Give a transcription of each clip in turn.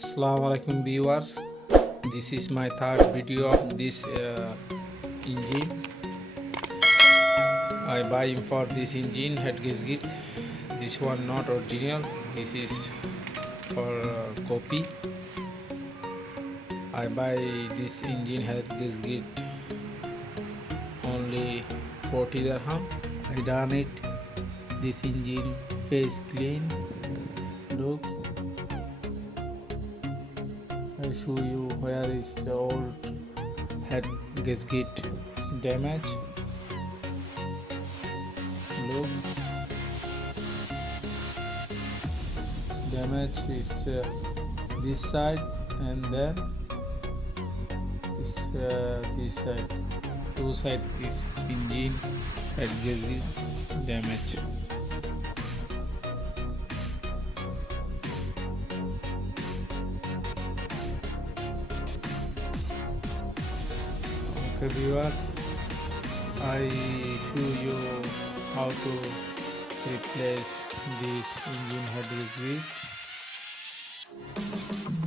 Assalamu alaikum viewers, this is my third video of this engine. I buy for this engine head gasket. This one not original, this is for copy. I buy this engine head gasket only 40 dirham. I done it. This engine face clean. Look, I show you where is the old head gasket damage. Look, damage is this side, and then is this side. Two side is engine head gasket damage. Okay viewers, I show you how to replace this engine head gasket.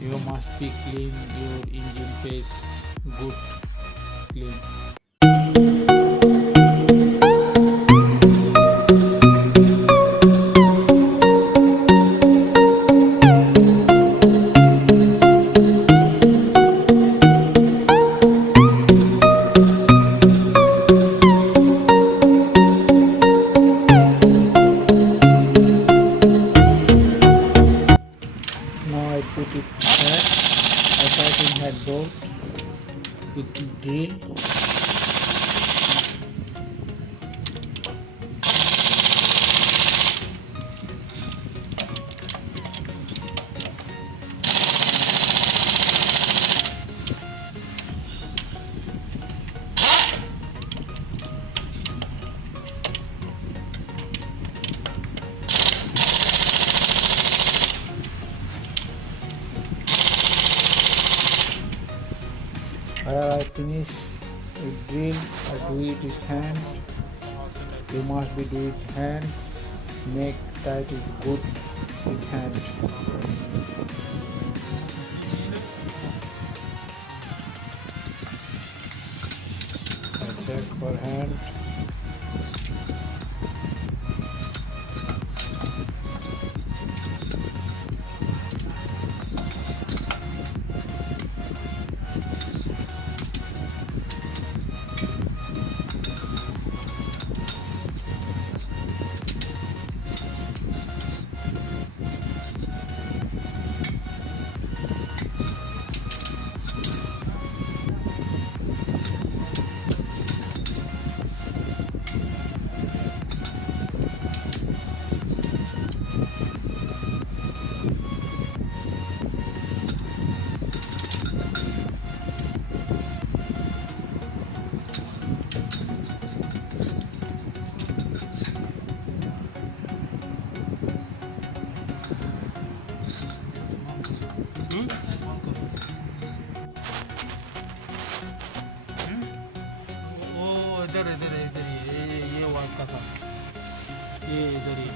You must be clean your engine face good clean. Now I put it back. I tighten head bolt with drill. While I finish with drill, I do it with hand. You must be do it hand. Make tight is good with hand. I check for hand. इधर इधर इधर ये वाल का था, ये इधर ही।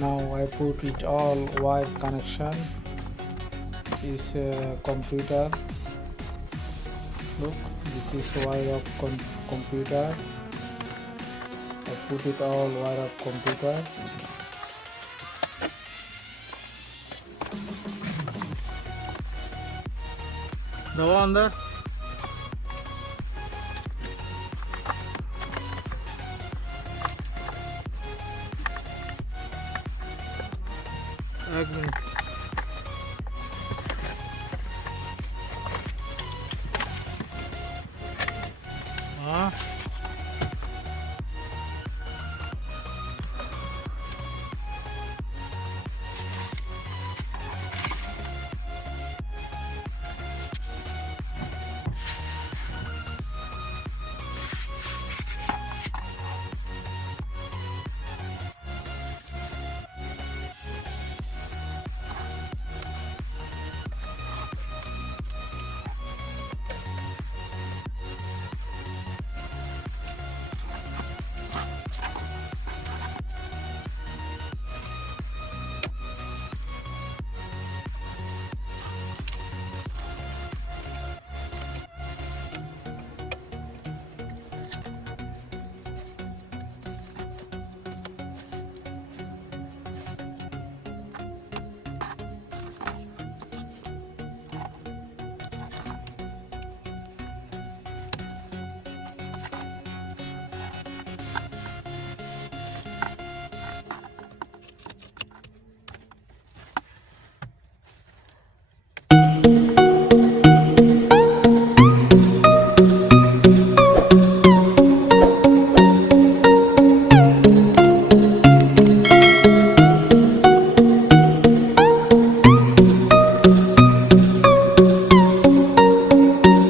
Now I put it all wire connection is computer. Look, this is wire of computer. I put it all wire of computer. दवा अंदर